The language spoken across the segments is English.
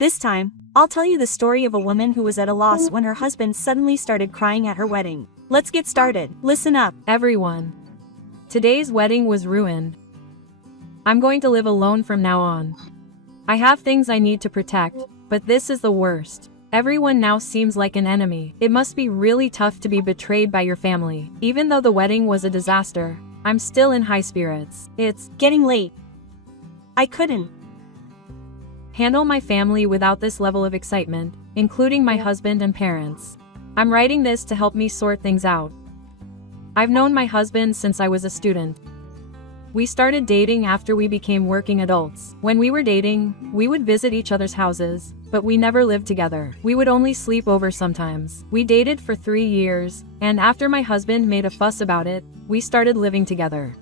This time, I'll tell you the story of a woman who was at a loss when her husband suddenly started crying at her wedding. Let's get started. Listen up, everyone. Today's wedding was ruined. I'm going to live alone from now on. I have things I need to protect, but this is the worst. Everyone now seems like an enemy. It must be really tough to be betrayed by your family. Even though the wedding was a disaster, I'm still in high spirits. It's getting late. I couldn't handle my family without this level of excitement, including my husband and parents. I'm writing this to help me sort things out. I've known my husband since I was a student. We started dating after we became working adults. When we were dating, we would visit each other's houses, but we never lived together. We would only sleep over sometimes. We dated for 3 years, and after my husband made a fuss about it, we started living together.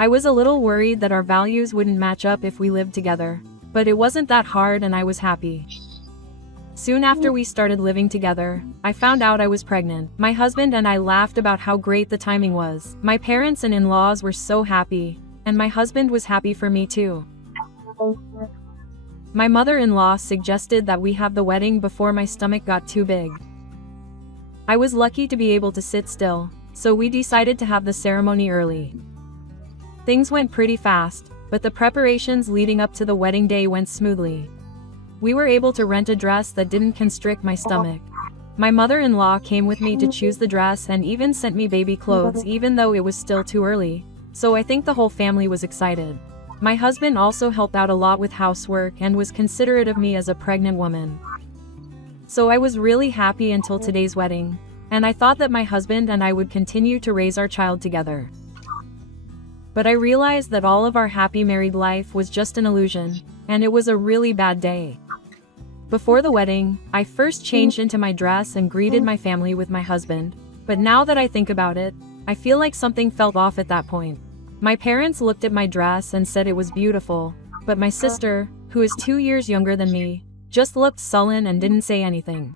I was a little worried that our values wouldn't match up if we lived together, but it wasn't that hard and I was happy. Soon after we started living together, I found out I was pregnant. My husband and I laughed about how great the timing was. My parents and in-laws were so happy, and my husband was happy for me too. My mother-in-law suggested that we have the wedding before my stomach got too big. I was lucky to be able to sit still, so we decided to have the ceremony early. Things went pretty fast, but the preparations leading up to the wedding day went smoothly. We were able to rent a dress that didn't constrict my stomach. My mother-in-law came with me to choose the dress and even sent me baby clothes even though it was still too early, so I think the whole family was excited. My husband also helped out a lot with housework and was considerate of me as a pregnant woman. So I was really happy until today's wedding, and I thought that my husband and I would continue to raise our child together. But I realized that all of our happy married life was just an illusion, and it was a really bad day. Before the wedding, I first changed into my dress and greeted my family with my husband, but now that I think about it, I feel like something felt off at that point. My parents looked at my dress and said it was beautiful, but my sister, who is 2 years younger than me, just looked sullen and didn't say anything.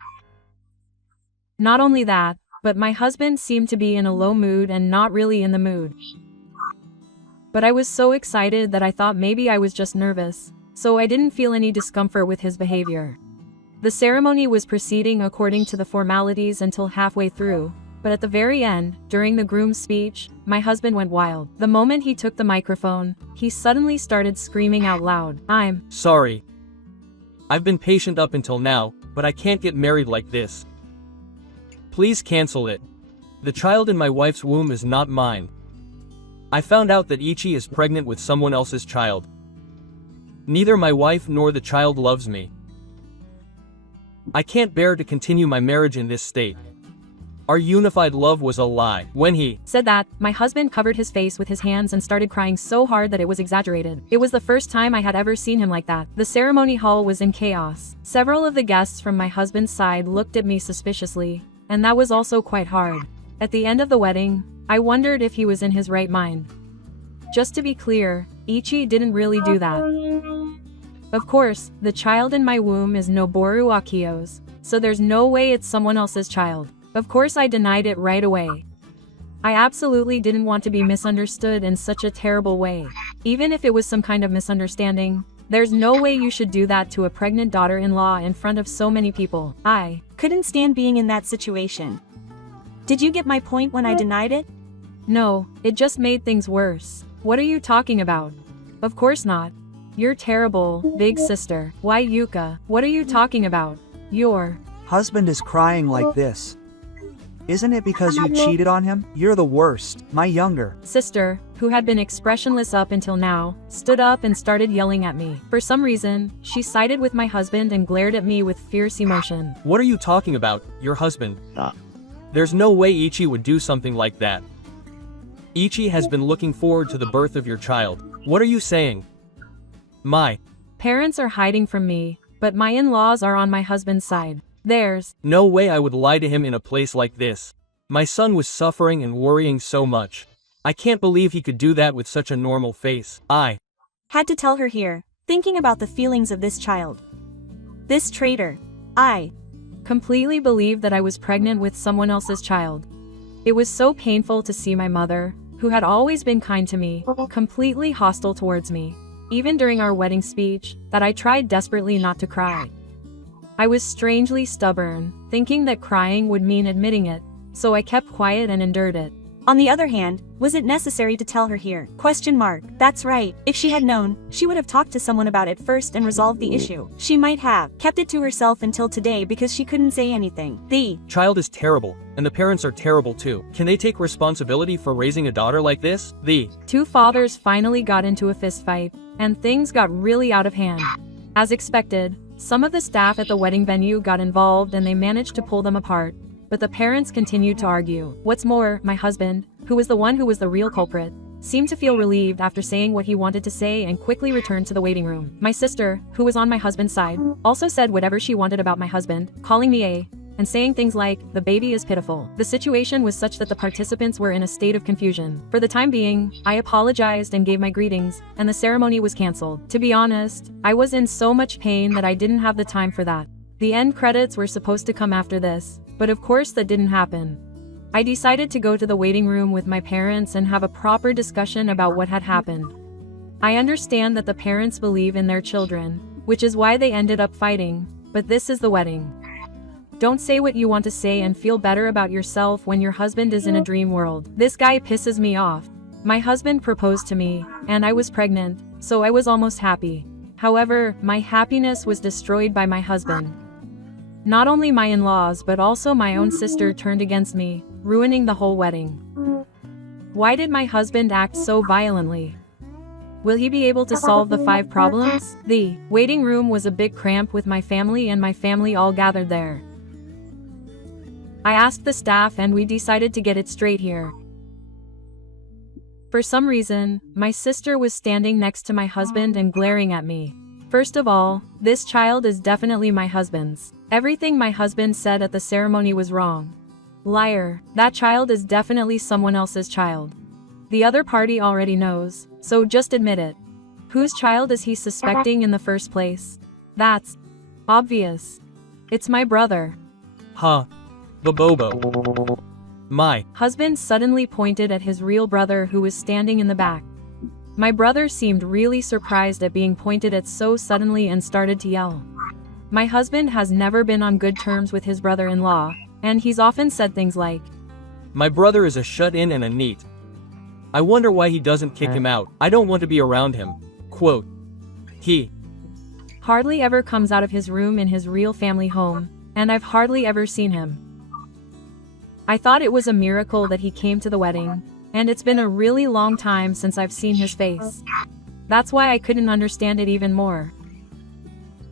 Not only that, but my husband seemed to be in a low mood and not really in the mood. But I was so excited that I thought maybe I was just nervous, so I didn't feel any discomfort with his behavior. The ceremony was proceeding according to the formalities until halfway through, but at the very end, during the groom's speech, my husband went wild. The moment he took the microphone, he suddenly started screaming out loud, "I'm sorry. I've been patient up until now, but I can't get married like this. Please cancel it. The child in my wife's womb is not mine. I found out that 2ch is pregnant with someone else's child. Neither my wife nor the child loves me. I can't bear to continue my marriage in this state. Our unified love was a lie." When he said that, my husband covered his face with his hands and started crying so hard that it was exaggerated. It was the first time I had ever seen him like that. The ceremony hall was in chaos. Several of the guests from my husband's side looked at me suspiciously, and that was also quite hard. At the end of the wedding, I wondered if he was in his right mind. Just to be clear, 2ch didn't really do that. Of course, the child in my womb is Noboru Akio's, so there's no way it's someone else's child. Of course I denied it right away. I absolutely didn't want to be misunderstood in such a terrible way. Even if it was some kind of misunderstanding, there's no way you should do that to a pregnant daughter-in-law in front of so many people. I couldn't stand being in that situation. Did you get my point when I denied it? No, it just made things worse. What are you talking about? Of course not. You're terrible, big sister. Why Yuka? What are you talking about? Your husband is crying like this. Isn't it because you cheated on him? You're the worst. My younger sister, who had been expressionless up until now, stood up and started yelling at me. For some reason, she sided with my husband and glared at me with fierce emotion. What are you talking about, your husband? There's no way 2ch would do something like that. 2ch has been looking forward to the birth of your child. What are you saying? My parents are hiding from me, but my in-laws are on my husband's side. There's no way I would lie to him in a place like this. My son was suffering and worrying so much. I can't believe he could do that with such a normal face. I had to tell her here, thinking about the feelings of this child. This traitor. I completely believed that I was pregnant with someone else's child. It was so painful to see my mother, who had always been kind to me, completely hostile towards me. even during our wedding speech, that I tried desperately not to cry. I was strangely stubborn, thinking that crying would mean admitting it, so I kept quiet and endured it. On the other hand, was it necessary to tell her here? That's right. If she had known, she would have talked to someone about it first and resolved the issue. She might have kept it to herself until today because she couldn't say anything. The child is terrible, and the parents are terrible too. Can they take responsibility for raising a daughter like this? The two fathers finally got into a fistfight, and things got really out of hand. As expected, some of the staff at the wedding venue got involved and they managed to pull them apart. But the parents continued to argue. What's more, my husband, who was the one who was the real culprit, seemed to feel relieved after saying what he wanted to say and quickly returned to the waiting room. My sister, who was on my husband's side, also said whatever she wanted about my husband, calling me a and saying things like, the baby is pitiful. The situation was such that the participants were in a state of confusion. For the time being, I apologized and gave my greetings, and the ceremony was canceled. To be honest, I was in so much pain that I didn't have the time for that. The end credits were supposed to come after this, but of course that didn't happen. I decided to go to the waiting room with my parents and have a proper discussion about what had happened. I understand that the parents believe in their children, which is why they ended up fighting, but this is the wedding. Don't say what you want to say and feel better about yourself when your husband is in a dream world. This guy pisses me off. My husband proposed to me, and I was pregnant, so I was almost happy. However, my happiness was destroyed by my husband. Not only my in-laws but also my own sister turned against me, ruining the whole wedding. Why did my husband act so violently? Will he be able to solve the 5 problems? The waiting room was a bit cramped with my family and my family all gathered there. I asked the staff and we decided to get it straight here. For some reason, my sister was standing next to my husband and glaring at me. First of all, this child is definitely my husband's. Everything my husband said at the ceremony was wrong. Liar, that child is definitely someone else's child. The other party already knows, so just admit it. Whose child is he suspecting in the first place? That's obvious. It's my brother. Huh. The bobo. My husband suddenly pointed at his real brother who was standing in the back. My brother seemed really surprised at being pointed at so suddenly and started to yell. My husband has never been on good terms with his brother-in-law, and he's often said things like, my brother is a shut-in and a neat. I wonder why he doesn't kick him out. I don't want to be around him. Quote. He hardly ever comes out of his room in his real family home, and I've hardly ever seen him. I thought it was a miracle that he came to the wedding, and it's been a really long time since I've seen his face. That's why I couldn't understand it even more.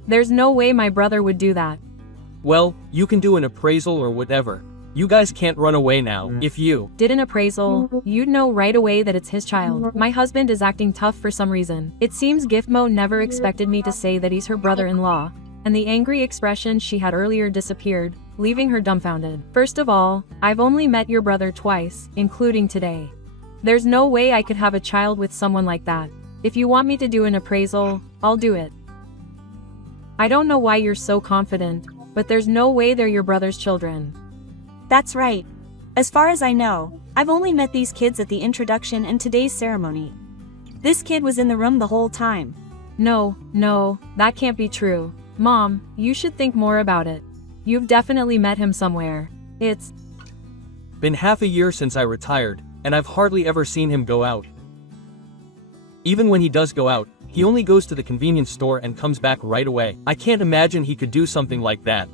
There's no way my brother would do that. Well, you can do an appraisal or whatever. You guys can't run away now. If you did an appraisal, you'd know right away that it's his child. My husband is acting tough for some reason. It seems Giftmo never expected me to say that he's her brother-in-law, and the angry expression she had earlier disappeared, leaving her dumbfounded. First of all, I've only met your brother twice, including today. There's no way I could have a child with someone like that. If you want me to do an appraisal, I'll do it. I don't know why you're so confident, but there's no way they're your brother's children. That's right. As far as I know, I've only met these kids at the introduction and today's ceremony. This kid was in the room the whole time. No, that can't be true. Mom, you should think more about it. You've definitely met him somewhere. It's been half a year since I retired, and I've hardly ever seen him go out. Even when he does go out, he only goes to the convenience store and comes back right away. I can't imagine he could do something like that.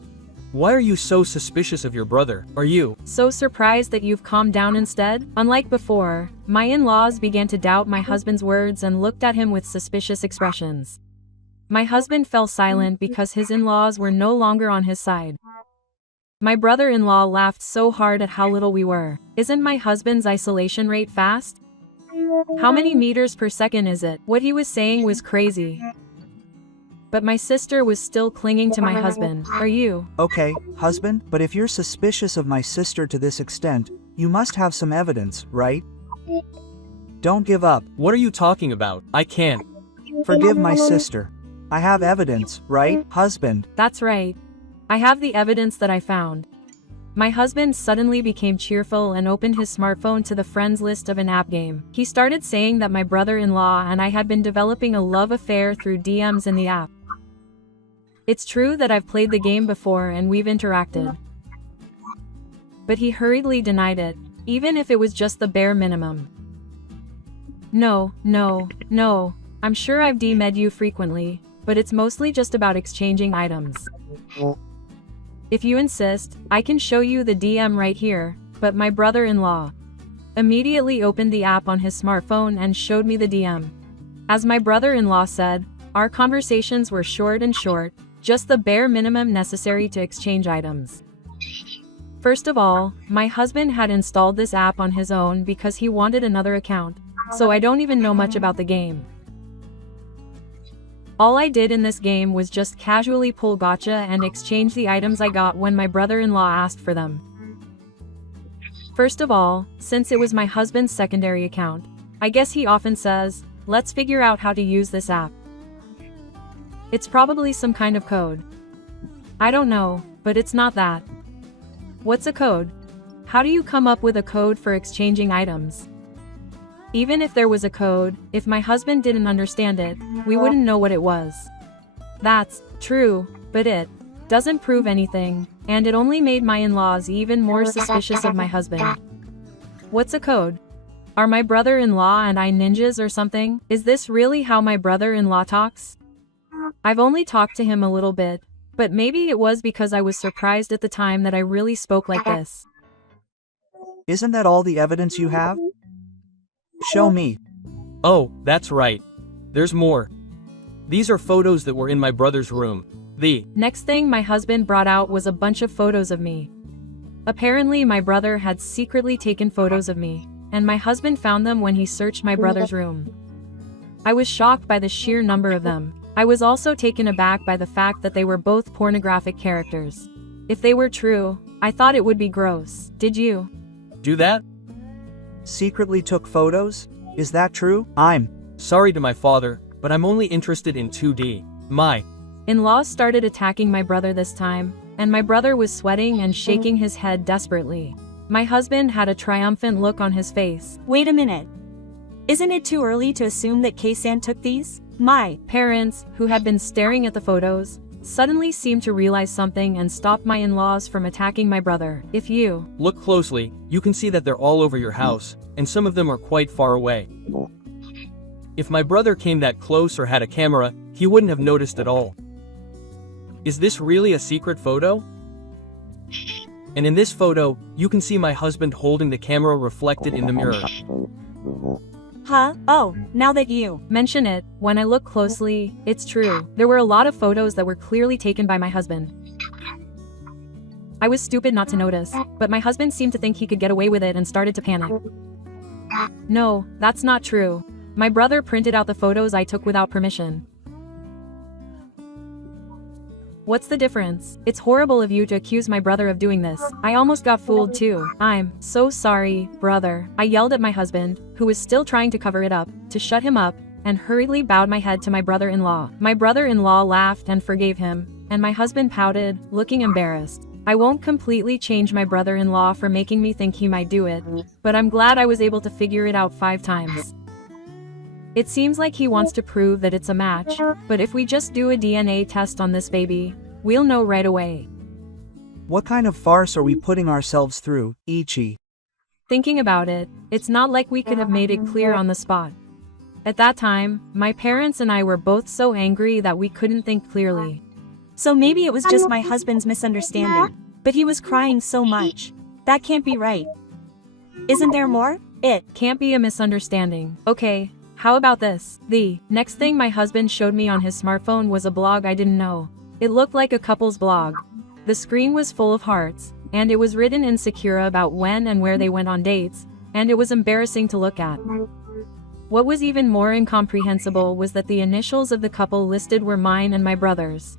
Why are you so suspicious of your brother? Are you so surprised that you've calmed down instead? Unlike before, my in-laws began to doubt my husband's words and looked at him with suspicious expressions. My husband fell silent because his in-laws were no longer on his side. My brother-in-law laughed so hard at how little we were. Isn't my husband's isolation rate fast? How many meters per second is it? What he was saying was crazy. But my sister was still clinging to my husband. Are you? Okay, husband, but if you're suspicious of my sister to this extent, you must have some evidence, right? Don't give up. What are you talking about? I can't. Forgive my sister. I have evidence, right, husband? That's right. I have the evidence that I found. My husband suddenly became cheerful and opened his smartphone to the friends list of an app game. He started saying that my brother-in-law and I had been developing a love affair through DMs in the app. It's true that I've played the game before and we've interacted. But he hurriedly denied it, even if it was just the bare minimum. No, I'm sure I've DM'd you frequently, but it's mostly just about exchanging items. If you insist, I can show you the DM right here, but my brother-in-law immediately opened the app on his smartphone and showed me the DM. As my brother-in-law said, our conversations were short, just the bare minimum necessary to exchange items. First of all, my husband had installed this app on his own because he wanted another account, so I don't even know much about the game. All I did in this game was just casually pull gacha and exchange the items I got when my brother-in-law asked for them. First of all, since it was my husband's secondary account, I guess he often says, "Let's figure out how to use this app." It's probably some kind of code. I don't know, but it's not that. What's a code? How do you come up with a code for exchanging items? Even if there was a code, if my husband didn't understand it, we wouldn't know what it was. That's true, but it doesn't prove anything, and it only made my in-laws even more suspicious of my husband. What's a code? Are my brother-in-law and I ninjas or something? Is this really how my brother-in-law talks? I've only talked to him a little bit, but maybe it was because I was surprised at the time that I really spoke like this. Isn't that all the evidence you have? Show me. Oh, that's right. There's more. These are photos that were in my brother's room. The next thing my husband brought out was a bunch of photos of me. Apparently my brother had secretly taken photos of me, and my husband found them when he searched my brother's room. I was shocked by the sheer number of them. I was also taken aback by the fact that they were both pornographic characters. If they were true, I thought it would be gross. Did you? do that? Secretly took photos? Is that true? I'm Sorry to my father, but I'm only interested in 2D. My in-laws started attacking my brother this time, and my brother was sweating and shaking his head desperately. My husband had a triumphant look on his face. Wait a minute. Isn't it too early to assume that K-san took these? My parents, who had been staring at the photos, suddenly seemed to realize something and stopped my in-laws from attacking my brother. If you look closely, you can see that they're all over your house, and some of them are quite far away. If my brother came that close or had a camera, he wouldn't have noticed at all. Is this really a secret photo? And in this photo, you can see my husband holding the camera reflected in the mirror. Huh? Oh, now that you mention it, when I look closely, it's true. There were a lot of photos that were clearly taken by my husband. I was stupid not to notice, but my husband seemed to think he could get away with it and started to panic. No, that's not true. My brother printed out the photos I took without permission. What's the difference? It's horrible of you to accuse my brother of doing this. I almost got fooled too. I'm so sorry, brother. I yelled at my husband, who was still trying to cover it up, to shut him up, and hurriedly bowed my head to my brother-in-law. My brother-in-law laughed and forgave him, and my husband pouted, looking embarrassed. I won't completely change my brother-in-law for making me think he might do it, but I'm glad I was able to figure it out 5 times. It seems like he wants to prove that it's a match, but if we just do a DNA test on this baby, we'll know right away. What kind of farce are we putting ourselves through, Ichi? Thinking about it, it's not like we could have made it clear on the spot. At that time, my parents and I were both so angry that we couldn't think clearly. So maybe it was just my husband's misunderstanding. But he was crying so much. That can't be right. Isn't there more? It can't be a misunderstanding. Okay, how about this? The next thing my husband showed me on his smartphone was a blog I didn't know. It looked like a couple's blog. The screen was full of hearts, and it was written in Sakura about when and where they went on dates, and it was embarrassing to look at. What was even more incomprehensible was that the initials of the couple listed were mine and my brother's.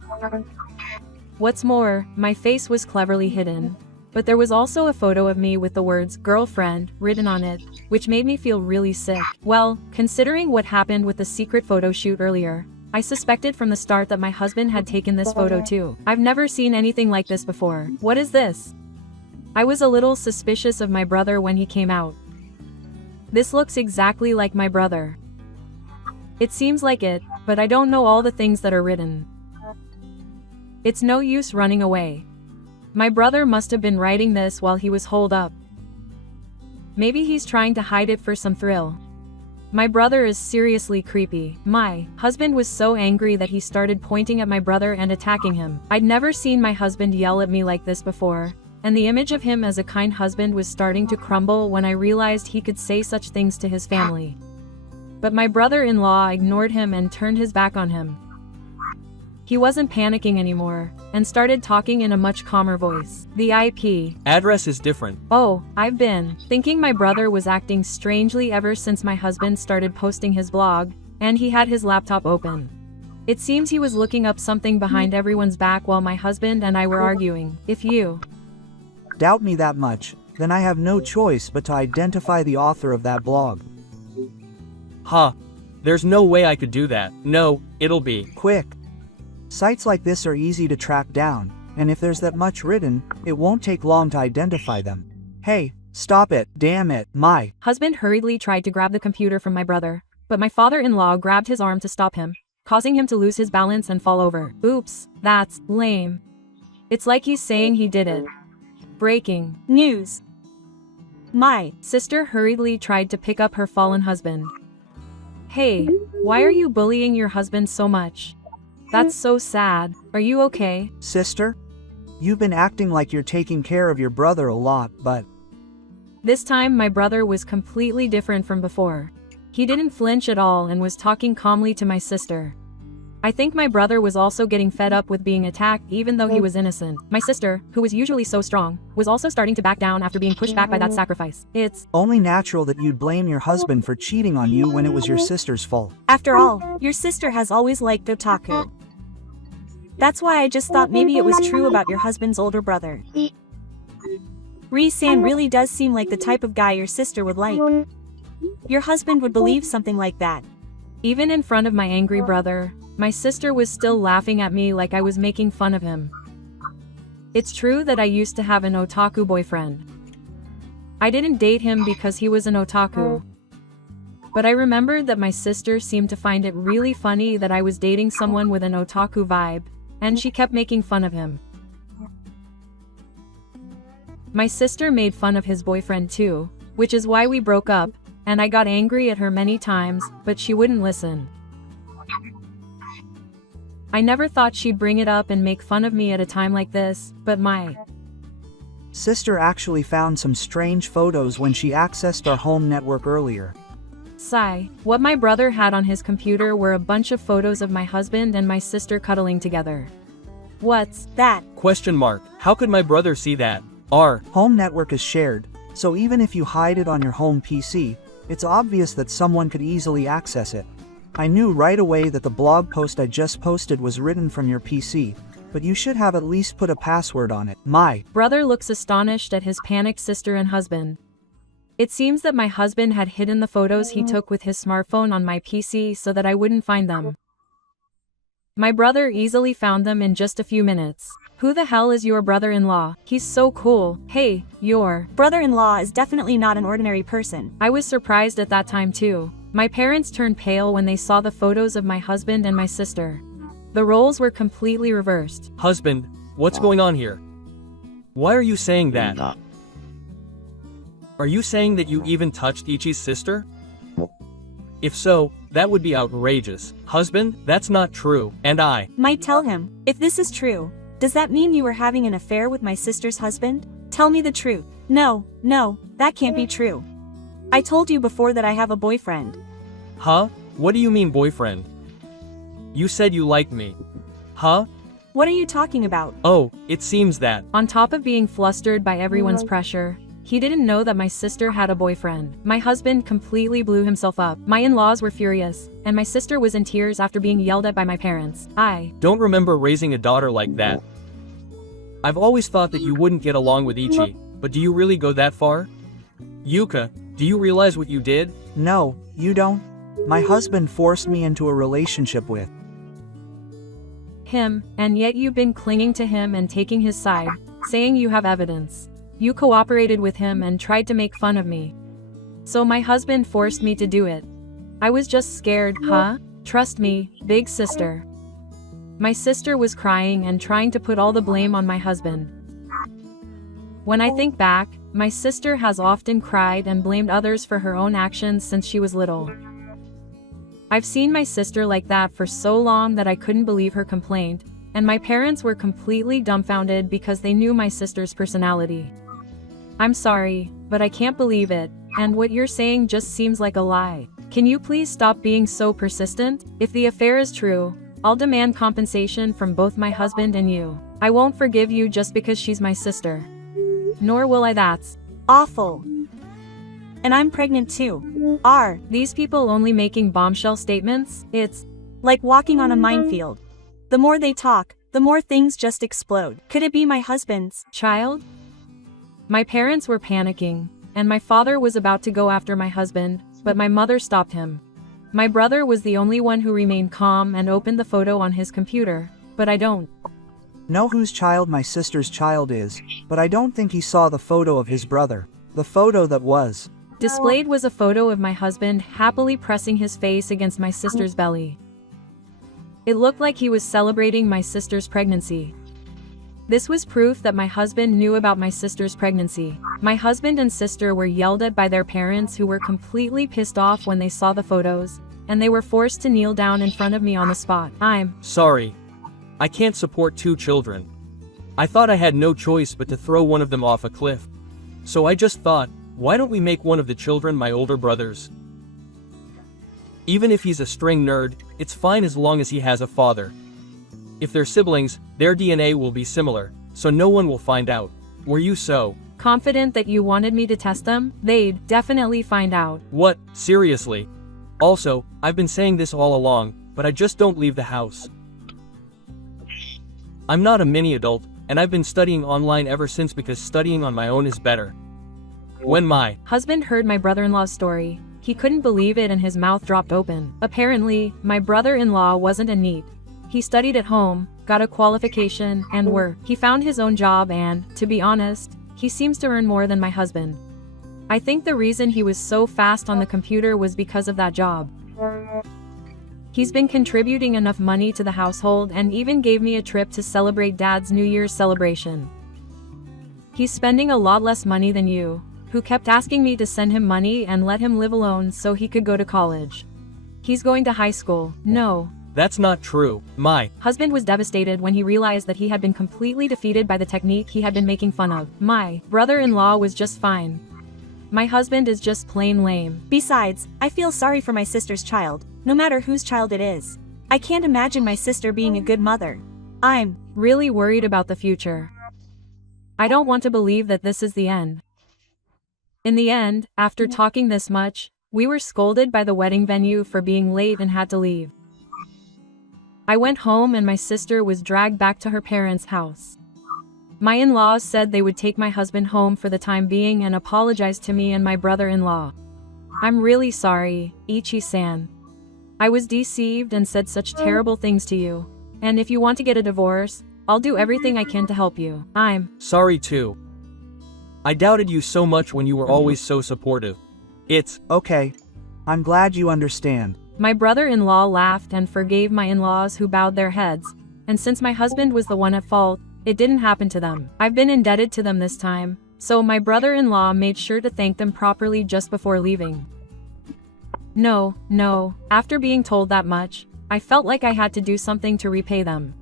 What's more, my face was cleverly hidden. But there was also a photo of me with the words "girlfriend" written on it, which made me feel really sick. Well, considering what happened with the secret photo shoot earlier, I suspected from the start that my husband had taken this photo too. I've never seen anything like this before. What is this? I was a little suspicious of my brother when he came out. This looks exactly like my brother. It seems like it, but I don't know all the things that are written. It's no use running away. My brother must have been writing this while he was holed up. Maybe he's trying to hide it for some thrill. My brother is seriously creepy. My husband was so angry that he started pointing at my brother and attacking him. I'd never seen my husband yell at me like this before, and the image of him as a kind husband was starting to crumble when I realized he could say such things to his family. But my brother-in-law ignored him and turned his back on him. He wasn't panicking anymore, and started talking in a much calmer voice. The IP address is different. Oh, I've been thinking my brother was acting strangely ever since my husband started posting his blog, and he had his laptop open. It seems he was looking up something behind everyone's back while my husband and I were arguing. If you Doubt me that much, then I have no choice but to identify the author of that blog. Huh. There's no way I could do that. No, it'll be Quick. Sites like this are easy to track down, and if there's that much written, it won't take long to identify them. Hey, stop it, damn it, my husband hurriedly tried to grab the computer from my brother, but my father-in-law grabbed his arm to stop him, causing him to lose his balance and fall over. Oops, that's lame. It's like he's saying he did it. Breaking News. My sister hurriedly tried to pick up her fallen husband. Hey, why are you bullying your husband so much? That's so sad. Are you okay? sister? You've been acting like you're taking care of your brother a lot, but This time my brother was completely different from before. He didn't flinch at all and was talking calmly to my sister. I think my brother was also getting fed up with being attacked even though he was innocent. My sister, who was usually so strong, was also starting to back down after being pushed back by that sacrifice. It's only natural that you'd blame your husband for cheating on you when it was your sister's fault. After all, your sister has always liked otaku. That's why I just thought maybe it was true about your husband's older brother. Ree-san really does seem like the type of guy your sister would like. Your husband would believe something like that. even in front of my angry brother, my sister was still laughing at me like I was making fun of him. It's true that I used to have an otaku boyfriend. I didn't date him because he was an otaku. But I remembered that my sister seemed to find it really funny that I was dating someone with an otaku vibe, and she kept making fun of him. My sister made fun of his boyfriend too, which is why we broke up, and I got angry at her many times, but she wouldn't listen. I never thought she'd bring it up and make fun of me at a time like this, but my sister actually found some strange photos when she accessed our home network earlier. sigh. What my brother had on his computer were a bunch of photos of my husband and my sister cuddling together. What's That. Question mark. How could my brother see that? Our Home network is shared, so even if you hide it on your home PC, it's obvious that someone could easily access it. I knew right away that the blog post I just posted was written from your PC, but you should have at least put a password on it. My brother looks astonished at his panicked sister and husband. It seems that my husband had hidden the photos he took with his smartphone on my PC so that I wouldn't find them. My brother easily found them in just a few minutes. Who the hell is your brother-in-law? He's so cool. Hey, your Brother-in-law is definitely not an ordinary person. I was surprised at that time too. My parents turned pale when they saw the photos of my husband and my sister. The roles were completely reversed. husband, what's going on here? Why are you saying that? Are you saying that you even touched Ichi's sister? If so, that would be outrageous. Husband, that's not true, and I Might tell him. If this is true, does that mean you were having an affair with my sister's husband? Tell me the truth. No, that can't be true. I told you before that I have a boyfriend. Huh? What do you mean boyfriend? You said you liked me. Huh? What are you talking about? Oh, it seems that. On top of being flustered by everyone's pressure, he didn't know that my sister had a boyfriend. My husband completely blew himself up. My in-laws were furious, and my sister was in tears after being yelled at by my parents. I Don't remember raising a daughter like that. I've always thought that you wouldn't get along with Ichi, but do you really go that far? Yuka, do you realize what you did? No, you don't. My husband forced me into a relationship with him, and yet you've been clinging to him and taking his side, saying you have evidence. You cooperated with him and tried to make fun of me. So my husband forced me to do it. I was just scared, huh? Trust me, big sister. My sister was crying and trying to put all the blame on my husband. When I think back, my sister has often cried and blamed others for her own actions since she was little. I've seen my sister like that for so long that I couldn't believe her complaint, and my parents were completely dumbfounded because they knew my sister's personality. I'm sorry, but I can't believe it, and what you're saying just seems like a lie. Can you please stop being so persistent? If the affair is true, I'll demand compensation from both my husband and you. I won't forgive you just because she's my sister. Nor will I. That's awful. And I'm pregnant too. Are these people only making bombshell statements? It's like walking on a minefield. The more they talk, the more things just explode. Could it be my husband's child? My parents were panicking, and my father was about to go after my husband, but my mother stopped him. My brother was the only one who remained calm and opened the photo on his computer, but I don't know whose child my sister's child is, but I don't think he saw the photo of his brother. The photo that was displayed was a photo of my husband happily pressing his face against my sister's belly. It looked like he was celebrating my sister's pregnancy. This was proof that my husband knew about my sister's pregnancy. My husband and sister were yelled at by their parents, who were completely pissed off when they saw the photos, and they were forced to kneel down in front of me on the spot. I'm sorry. I can't support 2 children. I thought I had no choice but to throw one of them off a cliff. So I just thought, why don't we make one of the children my older brother's? Even if he's a string nerd, it's fine as long as he has a father. If they're siblings, their DNA will be similar, so no one will find out. Were you so confident that you wanted me to test them? They'd definitely find out. What? Seriously? Also, I've been saying this all along, but I just don't leave the house. I'm not a mini adult, and I've been studying online ever since because studying on my own is better. When my husband heard my brother-in-law's story, he couldn't believe it and his mouth dropped open. Apparently, my brother-in-law wasn't a NEET. He studied at home, got a qualification, and worked. He found his own job and, to be honest, he seems to earn more than my husband. I think the reason he was so fast on the computer was because of that job. He's been contributing enough money to the household and even gave me a trip to celebrate Dad's New Year's celebration. He's spending a lot less money than you, who kept asking me to send him money and let him live alone so he could go to college. He's going to high school. No. That's not true. My husband was devastated when he realized that he had been completely defeated by the technique he had been making fun of. My brother-in-law was just fine. My husband is just plain lame. Besides, I feel sorry for my sister's child, no matter whose child it is. I can't imagine my sister being a good mother. I'm really worried about the future. I don't want to believe that this is the end. In the end, after talking this much, we were scolded by the wedding venue for being late and had to leave. I went home and my sister was dragged back to her parents' house. My in-laws said they would take my husband home for the time being and apologized to me and my brother-in-law. I'm really sorry, Ichi-san. I was deceived and said such terrible things to you. And if you want to get a divorce, I'll do everything I can to help you. I'm sorry too. I doubted you so much when you were always so supportive. It's okay. I'm glad you understand. My brother-in-law laughed and forgave my in-laws, who bowed their heads, and since my husband was the one at fault, it didn't happen to them. I've been indebted to them this time, so my brother-in-law made sure to thank them properly just before leaving. No, after being told that much, I felt like I had to do something to repay them.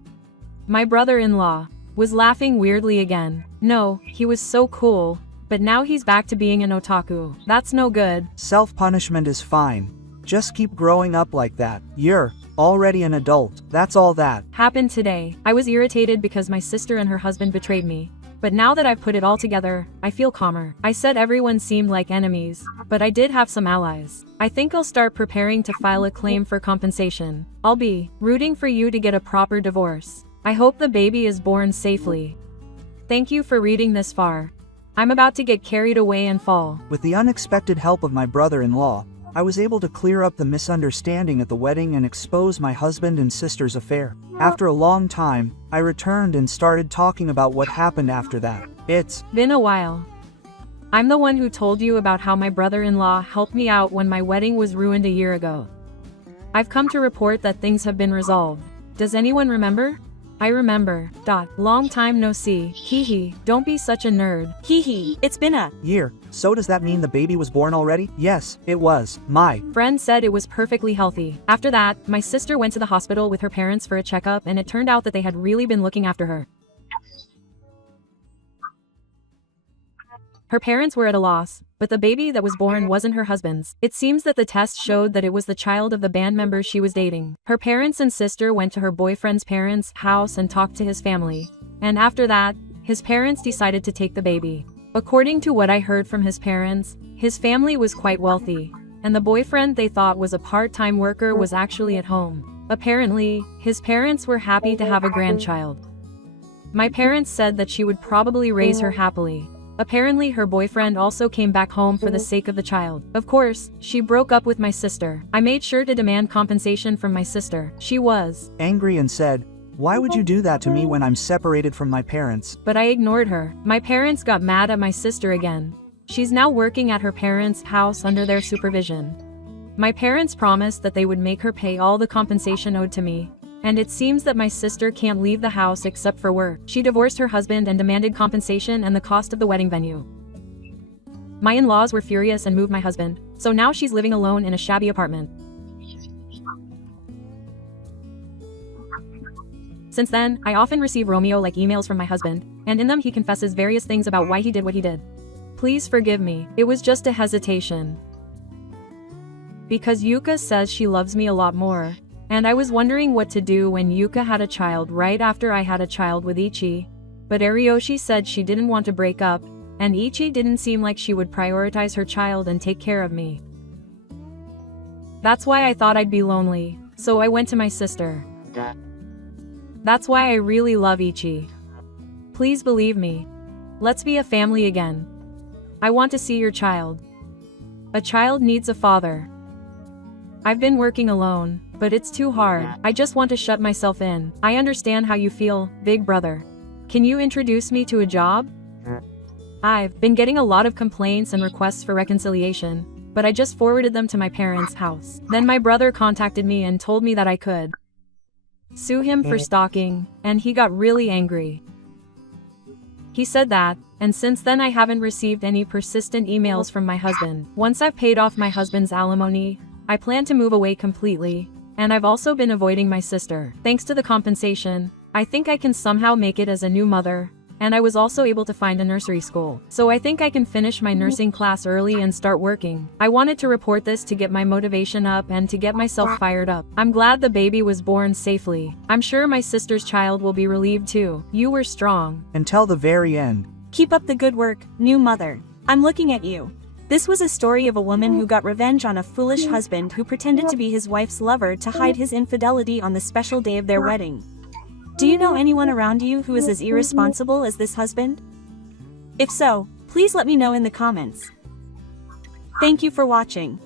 My brother-in-law was laughing weirdly again. No, he was so cool, but now he's back to being an otaku. That's no good. Self-punishment is fine. Just keep growing up like that. You're already an adult. That's all that happened today. I was irritated because my sister and her husband betrayed me. But now that I've put it all together, I feel calmer. I said everyone seemed like enemies, but I did have some allies. I think I'll start preparing to file a claim for compensation. I'll be rooting for you to get a proper divorce. I hope the baby is born safely. Thank you for reading this far. I'm about to get carried away and fall. With the unexpected help of my brother-in-law, I was able to clear up the misunderstanding at the wedding and expose my husband and sister's affair. After a long time, I returned and started talking about what happened after that. It's been a while. I'm the one who told you about how my brother-in-law helped me out when my wedding was ruined a year ago. I've come to report that things have been resolved. Does anyone remember? I remember. Long time no see. Hee. Don't be such a nerd. Hee. It's been a year. So does that mean the baby was born already? Yes, it was. My friend said it was perfectly healthy. After that, my sister went to the hospital with her parents for a checkup, and it turned out that they had really been looking after her. Her parents were at a loss, but the baby that was born wasn't her husband's. It seems that the test showed that it was the child of the band member she was dating. Her parents and sister went to her boyfriend's parents' house and talked to his family. And after that, his parents decided to take the baby. According to what I heard from his parents, his family was quite wealthy, and the boyfriend they thought was a part-time worker was actually at home. Apparently, his parents were happy to have a grandchild. My parents said that she would probably raise her happily. Apparently her boyfriend also came back home for the sake of the child. Of course, she broke up with my sister. I made sure to demand compensation from my sister. She was angry and said, "Why would you do that to me when I'm separated from my parents?" But I ignored her. My parents got mad at my sister again. She's now working at her parents' house under their supervision. My parents promised that they would make her pay all the compensation owed to me. And it seems that my sister can't leave the house except for work. She divorced her husband and demanded compensation and the cost of the wedding venue. My in-laws were furious and moved my husband, so now she's living alone in a shabby apartment. Since then, I often receive Romeo-like emails from my husband, and in them he confesses various things about why he did what he did. Please forgive me, it was just a hesitation. Because Yuka says she loves me a lot more. And I was wondering what to do when Yuka had a child right after I had a child with Ichi. But Ariyoshi said she didn't want to break up, and Ichi didn't seem like she would prioritize her child and take care of me. That's why I thought I'd be lonely, so I went to my sister. That's why I really love Ichi. Please believe me. Let's be a family again. I want to see your child. A child needs a father. I've been working alone, but it's too hard. I just want to shut myself in. I understand how you feel, big brother. Can you introduce me to a job? I've been getting a lot of complaints and requests for reconciliation, but I just forwarded them to my parents' house. Then my brother contacted me and told me that I could sue him for stalking, and he got really angry. He said that, and since then I haven't received any persistent emails from my husband. Once I've paid off my husband's alimony, I plan to move away completely, and I've also been avoiding my sister. Thanks to the compensation, I think I can somehow make it as a new mother, and I was also able to find a nursery school. So I think I can finish my nursing class early and start working. I wanted to report this to get my motivation up and to get myself fired up. I'm glad the baby was born safely. I'm sure my sister's child will be relieved too. You were strong. Until the very end. Keep up the good work, new mother. I'm looking at you. This was a story of a woman who got revenge on a foolish husband who pretended to be his wife's lover to hide his infidelity on the special day of their wedding. Do you know anyone around you who is as irresponsible as this husband? If so, please let me know in the comments. Thank you for watching.